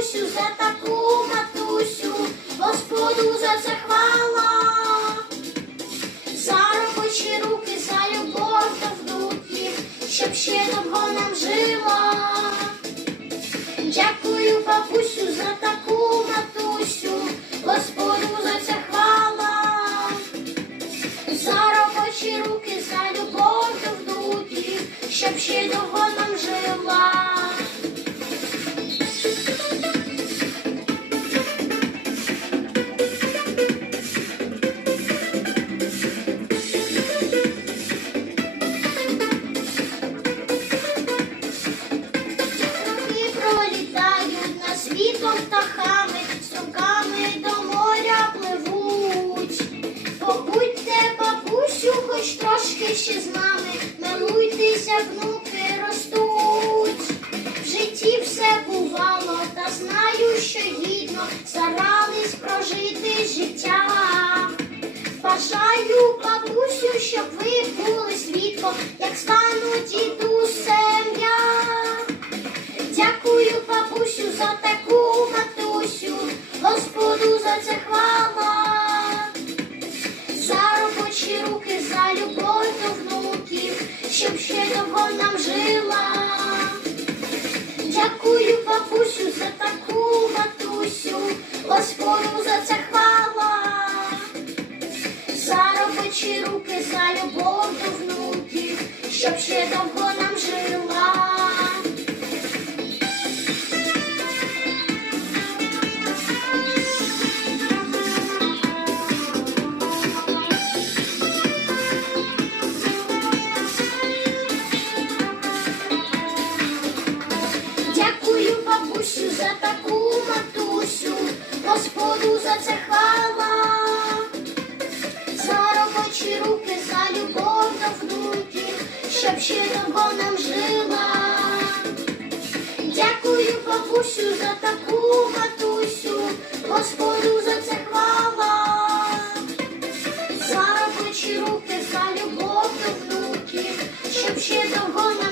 матусю, за таку матусю, Господу за це хвала, за робочі руки, за любов до внуків, щоб ще довго нам жила. Дякую, бабусю, за таку матусю, Господу за це хвала, за робочі руки, за любов до внуків, щоб ще довго. Світом птахами, строками до моря пливуть. Побудьте, бабусю, хоч трошки ще з нами, милуйтеся, внуки ростуть. В житті все бувало, та знаю, що гідно старались прожити життя. Бажаю, бабусю, щоб ви були світло, як стануть дідусем за це хвала, за робочі руки, за любов до внуків, щоб ще довго нам жила. Дякую, бабусю, за таку матусю, Господу за це хвала, за робочі руки, за любов до внуків, щоб ще довго Бабусю, за таку матусю, Господу за це хвала, за робочі руки, за любов до внуків, щоб довго нам жила. Дякую, бабусю, за таку матусю, Господу за це хвала, за робочі руки, за любов до внуків, щоб ще довго нам.